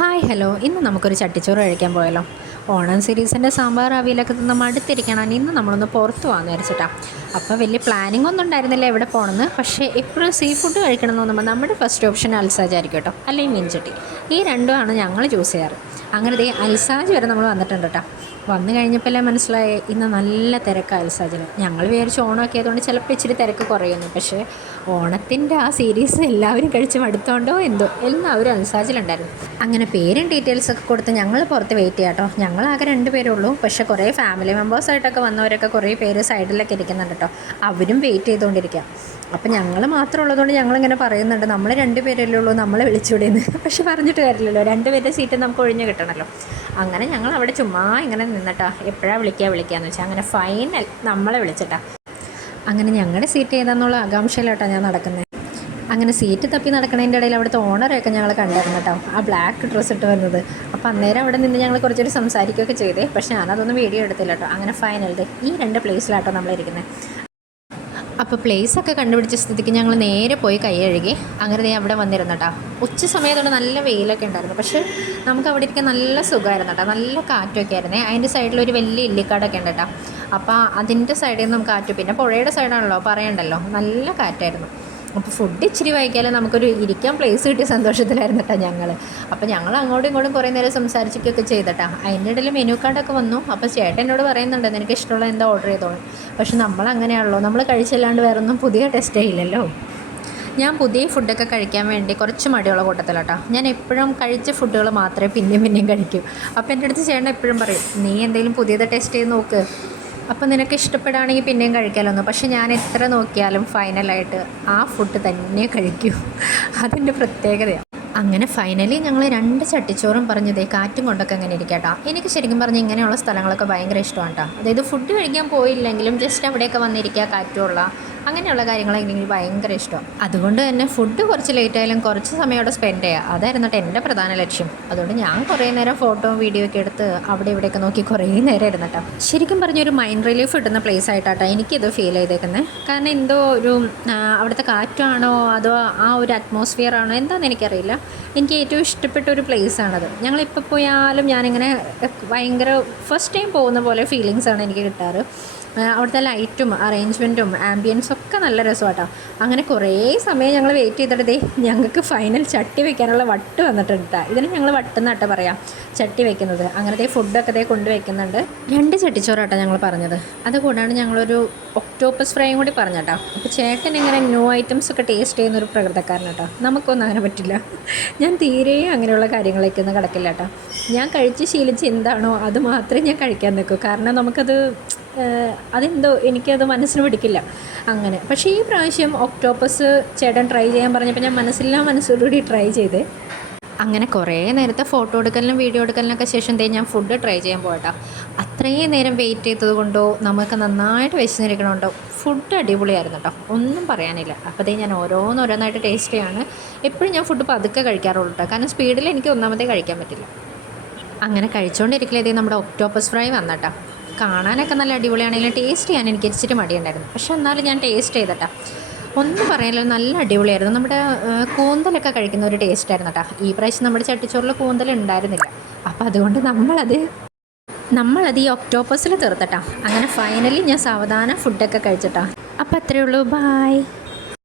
Hi hello, ഇന്ന് നമുക്കൊരു ചട്ടിച്ചോറ് കഴിക്കാൻ പോയാലോ. ഓണം സീരീസിൻ്റെ സാമ്പാർ അവിയലൊക്കെ തിന്ന് മടുത്തിരിക്കണം. ഇന്ന് നമ്മളൊന്ന് പുറത്ത് പോകാമെന്ന് വിചാരിച്ചിട്ടാണ്. അപ്പോൾ വലിയ പ്ലാനിങ് ഒന്നും ഉണ്ടായിരുന്നില്ല എവിടെ പോകണമെന്ന്. പക്ഷേ എപ്പോഴും സീ ഫുഡ് കഴിക്കണം എന്ന് തോന്നുമ്പോൾ നമ്മുടെ ഫസ്റ്റ് ഓപ്ഷൻ അൽസാജായിരിക്കും കേട്ടോ, അല്ലെങ്കിൽ മീൻചട്ടി. ഈ രണ്ടുമാണ് ഞങ്ങൾ ചൂസ് ചെയ്യാറ്. അങ്ങനെ അൽസാജ് വരെ നമ്മൾ വന്നിട്ടുണ്ട് കേട്ടോ. വന്നു കഴിഞ്ഞപ്പോഴല്ലേ മനസ്സിലായി ഇന്ന് നല്ല തിരക്കാണ് അൽസാജിൽ. ഞങ്ങൾ വിചാരിച്ച് ഓണമൊക്കെ ആയതുകൊണ്ട് ചിലപ്പോൾ ഇച്ചിരി തിരക്ക് കുറയുന്നു. പക്ഷേ ഓണത്തിൻ്റെ ആ സീരീസ് എല്ലാവരും കഴിച്ച് മടുത്തോണ്ടോ എന്തോ എല്ലാവരും അൽസാജിലുണ്ടായിരുന്നു. അങ്ങനെ പേരും ഡീറ്റെയിൽസൊക്കെ കൊടുത്ത് ഞങ്ങൾ പുറത്ത് വെയിറ്റ് ചെയ്യാം കേട്ടോ. ഞങ്ങളാകെ 2 പേരേ ഉള്ളൂ. പക്ഷേ കുറേ ഫാമിലി മെമ്പേഴ്സായിട്ടൊക്കെ വന്നവരൊക്കെ കുറേ പേര് സൈഡിലൊക്കെ ഇരിക്കുന്നുണ്ട് കേട്ടോ. അവരും വെയിറ്റ് ചെയ്തുകൊണ്ടിരിക്കുക. അപ്പം ഞങ്ങൾ മാത്രം ഉള്ളതുകൊണ്ട് ഞങ്ങളിങ്ങനെ പറയുന്നുണ്ട്, നമ്മൾ 2 പേരല്ലേ ഉള്ളൂ, നമ്മളെ വിളിച്ചുകൂടെയെന്ന്. പക്ഷെ പറഞ്ഞിട്ട് കാര്യമില്ലല്ലോ, 2 പേരുടെ സീറ്റ് നമുക്ക് ഒഴിഞ്ഞ് കിട്ടണമല്ലോ. അങ്ങനെ ഞങ്ങൾ അവിടെ ചുമ്മാ ഇങ്ങനെ നിന്നിട്ടാ എപ്പോഴാണ് വിളിക്കാമെന്ന് വെച്ചാൽ അങ്ങനെ ഫൈനൽ നമ്മളെ വിളിച്ചിട്ടാ. അങ്ങനെ ഞങ്ങളുടെ സീറ്റ് ഏതാണെന്നുള്ള ആകാംക്ഷയിലോട്ടാണ് ഞാൻ നടക്കുന്നത്. അങ്ങനെ സീറ്റ് തപ്പി നടക്കുന്നതിൻ്റെ ഇടയിൽ അവിടുത്തെ ഓണറൊക്കെ ഞങ്ങൾ കണ്ടായിരുന്നു കേട്ടോ, ആ ബ്ലാക്ക് ഡ്രസ്സ് ഇട്ട് വന്നത്. അപ്പോൾ അന്നേരം അവിടെ നിന്ന് ഞങ്ങൾ കുറച്ചൊരു സംസാരിക്കുകയൊക്കെ ചെയ്തേ. പക്ഷേ ഞാനതൊന്നും വീഡിയോ എടുത്തില്ല കേട്ടോ. അങ്ങനെ ഫൈനൽ ഈ 2 പ്ലേസിലാട്ടോ നമ്മളിരിക്കുന്നത്. അപ്പോൾ പ്ലേസൊക്കെ കണ്ടുപിടിച്ച സ്ഥിതിക്ക് ഞങ്ങൾ നേരെ പോയി കൈ കഴുകി. അങ്ങനെ അവിടെ വന്നിരുന്നു കേട്ടോ. ഉച്ച സമയത്തോടെ നല്ല വെയിലൊക്കെ ഉണ്ടായിരുന്നു. പക്ഷേ നമുക്ക് അവിടെ ഇരിക്കാൻ നല്ല സുഖമായിരുന്നു കേട്ടോ. നല്ല കാറ്റൊക്കെ ആയിരുന്നേ. അതിൻ്റെ സൈഡിലൊരു വലിയ ഇല്ലിക്കാടൊക്കെ ഉണ്ട് കേട്ടോ. അപ്പോൾ അതിൻ്റെ സൈഡിൽ നിന്നും കാറ്റ്, പിന്നെ പുഴയുടെ സൈഡാണല്ലോ, പറയണ്ടല്ലോ, നല്ല കാറ്റായിരുന്നു. അപ്പോൾ ഫുഡ് ഇച്ചിരി വൈകിയാലും നമുക്കൊരു ഇരിക്കാൻ പ്ലേസ് കിട്ടിയ സന്തോഷത്തിലായിരുന്നു കേട്ടോ ഞങ്ങൾ. അപ്പോൾ ഞങ്ങൾ അങ്ങോട്ടും ഇങ്ങോട്ടും കുറേ നേരം സംസാരിച്ചിട്ടൊക്കെ ചെയ്തിട്ടാ. അതിൻ്റെ ഇടയിൽ മെനു കാർഡൊക്കെ വന്നു. അപ്പോൾ ചേട്ടൻ എന്നോട് പറയുന്നുണ്ട്, നിനക്ക് ഇഷ്ടമുള്ള എന്താ ഓർഡർ ചെയ്തോളൂ. പക്ഷെ നമ്മളങ്ങനെയാണല്ലോ, നമ്മൾ കഴിച്ചല്ലാണ്ട് വേറൊന്നും പുതിയ ടെസ്റ്റ് ചെയ്യില്ലല്ലോ. ഞാൻ പുതിയ ഫുഡൊക്കെ കഴിക്കാൻ വേണ്ടി കുറച്ച് മടിയുള്ള കൂട്ടത്തിലാട്ടോ. ഞാൻ എപ്പോഴും കഴിച്ച ഫുഡുകൾ മാത്രമേ പിന്നെയും കഴിക്കൂ. അപ്പോൾ എൻ്റെ അടുത്ത് ചേട്ടൻ എപ്പോഴും പറയും, നീ എന്തെങ്കിലും പുതിയത് ടെസ്റ്റ് ചെയ്ത് നോക്ക്, അപ്പോൾ നിനക്ക് ഇഷ്ടപ്പെടുകയാണെങ്കിൽ പിന്നെയും കഴിക്കാമല്ലോ. പക്ഷെ ഞാൻ എത്ര നോക്കിയാലും ഫൈനലായിട്ട് ആ ഫുഡ് തന്നെ കഴിക്കൂ. അതിൻ്റെ പ്രത്യേകതയാണ്. അങ്ങനെ ഫൈനലി ഞങ്ങൾ 2 ചട്ടിച്ചോറും പറഞ്ഞതേ കാറ്റും കൊണ്ടൊക്കെ അങ്ങനെ ഇരിക്കട്ടോ. എനിക്ക് ശരിക്കും പറഞ്ഞാൽ ഇങ്ങനെയുള്ള സ്ഥലങ്ങളൊക്കെ ഭയങ്കര ഇഷ്ടമാണ് കേട്ടോ. അതായത് ഫുഡ് കഴിക്കാൻ പോയില്ലെങ്കിലും ജസ്റ്റ് അവിടെയൊക്കെ വന്നിരിക്കുക, കാറ്റുള്ള അങ്ങനെയുള്ള കാര്യങ്ങളൊക്കെ എനിക്ക് ഭയങ്കര ഇഷ്ടമാണ്. അതുകൊണ്ട് തന്നെ ഫുഡ് കുറച്ച് ലേറ്റ് ആയാലും കുറച്ച് സമയം അവിടെ സ്പെൻഡ് ചെയ്യുക, അതായിരുന്നു എൻ്റെ പ്രധാന ലക്ഷ്യം. അതുകൊണ്ട് ഞാൻ കുറേ നേരം ഫോട്ടോയും വീഡിയോ ഒക്കെ എടുത്ത് അവിടെ ഇവിടെയൊക്കെ നോക്കി കുറേ നേരം ഇരുന്നിട്ടോ. ശരിക്കും പറഞ്ഞൊരു മൈൻഡ് റിലീഫ് കിട്ടുന്ന പ്ലേസ് ആയിട്ടാട്ടോ എനിക്കിത് ഫീൽ ചെയ്തേക്കുന്നത്. കാരണം എന്തോ ഒരു അവിടുത്തെ കാറ്റാണോ അതോ ആ ഒരു അറ്റ്മോസ്ഫിയർ ആണോ എന്താണെന്ന് എനിക്കറിയില്ല. എനിക്ക് ഏറ്റവും ഇഷ്ടപ്പെട്ട ഒരു പ്ലേസാണത്. ഞങ്ങളിപ്പോൾ പോയാലും ഞാനിങ്ങനെ ഭയങ്കര ഫസ്റ്റ് ടൈം പോകുന്ന പോലെ ഫീലിങ്സാണ് എനിക്ക് കിട്ടാറ്. അവിടുത്തെ ലൈറ്റും അറേഞ്ച്മെൻറ്റും ആംബിയൻസും ഒക്കെ നല്ല രസമാട്ടോ. അങ്ങനെ കുറേ സമയം ഞങ്ങൾ വെയിറ്റ് ചെയ്തിട്ട് ഞങ്ങൾക്ക് ഫൈനൽ ചട്ടി വെക്കാനുള്ള വട്ട് വന്നിട്ടുണ്ട് കേട്ടോ. ഇതിന് ഞങ്ങൾ വട്ടെന്നാട്ടോ പറയാം, ചട്ടി വെക്കുന്നത്. അങ്ങനത്തെ ഫുഡൊക്കെ കൊണ്ടുവയ്ക്കുന്നുണ്ട്. 2 ചട്ടിച്ചോറാട്ടോ ഞങ്ങൾ പറഞ്ഞത്. അതുകൂടാണ്ട് ഞങ്ങളൊരു ഒക്ടോപ്പസ് ഫ്രൈയും കൂടി പറഞ്ഞിട്ടോ. അപ്പോൾ ചേട്ടൻ ഇങ്ങനെ ന്യൂ ഐറ്റംസ് ഒക്കെ ടേസ്റ്റ് ചെയ്യുന്നൊരു പ്രകൃതക്കാരനാട്ടോ. നമുക്കൊന്നും അങ്ങനെ പറ്റില്ല. ഞാൻ തീരെ അങ്ങനെയുള്ള കാര്യങ്ങളേക്കൊന്നും കിടക്കില്ല കേട്ടോ. ഞാൻ കഴിച്ച് ശീലിച്ച് എന്താണോ അത് മാത്രമേ ഞാൻ കഴിക്കാൻ നിൽക്കൂ. കാരണം നമുക്കത് അതെന്തോ എനിക്കത് മനസ്സിന് പിടിക്കില്ല അങ്ങനെ. പക്ഷേ ഈ പ്രാവശ്യം ഒക്ടോപ്പസ് ചേട്ടൻ ട്രൈ ചെയ്യാൻ പറഞ്ഞപ്പോൾ ഞാൻ മനസ്സോടുകൂടി ട്രൈ ചെയ്തേ. അങ്ങനെ കുറേ നേരത്തെ ഫോട്ടോ എടുക്കലിനും വീഡിയോ എടുക്കലിനൊക്കെ ശേഷം ഞാൻ ഫുഡ് ട്രൈ ചെയ്യാൻ പോകട്ടോ. അത്രയും നേരം വെയിറ്റ് ചെയ്തത് കൊണ്ടോ നമുക്ക് നന്നായിട്ട് വിശന്നിരിക്കണമുണ്ടോ ഫുഡ് അടിപൊളിയായിരുന്നു കേട്ടോ, ഒന്നും പറയാനില്ല. അപ്പോൾ ഞാൻ ഓരോന്നായിട്ട് ടേസ്റ്റ് ചെയ്യാണ്. എപ്പോഴും ഞാൻ ഫുഡ് പതുക്കെ കഴിക്കാറുള്ളൂ കേട്ടോ, കാരണം സ്പീഡിൽ എനിക്ക് ഒന്നാമതേ കഴിക്കാൻ പറ്റില്ല. അങ്ങനെ കഴിച്ചുകൊണ്ടിരിക്കലേ നമ്മുടെ ഒക്ടോപ്പസ് ഫ്രൈ വന്നട്ടോ. കാണാനൊക്കെ നല്ല അടിപൊളിയാണെങ്കിലും ടേസ്റ്റ് ചെയ്യാൻ എനിക്ക് ഇച്ചിരി മടിയുണ്ടായിരുന്നു. പക്ഷെ എന്നാലും ഞാൻ ടേസ്റ്റ് ചെയ്തിട്ടാ. ഒന്നും പറയാനില്ല, നല്ല അടിപൊളിയായിരുന്നു. നമ്മുടെ കൂന്തലൊക്കെ കഴിക്കുന്ന ഒരു ടേസ്റ്റായിരുന്നു കേട്ടോ. ഈ പ്രാവശ്യം നമ്മുടെ ചട്ടിച്ചോറിൽ കൂന്തൽ ഉണ്ടായിരുന്നില്ല. അപ്പോൾ അതുകൊണ്ട് നമ്മളത് ഈ ഒക്ടോപ്പസിൽ തീർത്തട്ടാ. അങ്ങനെ ഫൈനലി ഞാൻ സാവധാനം ഫുഡൊക്കെ കഴിച്ചിട്ടാ. അപ്പോൾ അത്രയേ ഉള്ളൂ, ബായ്.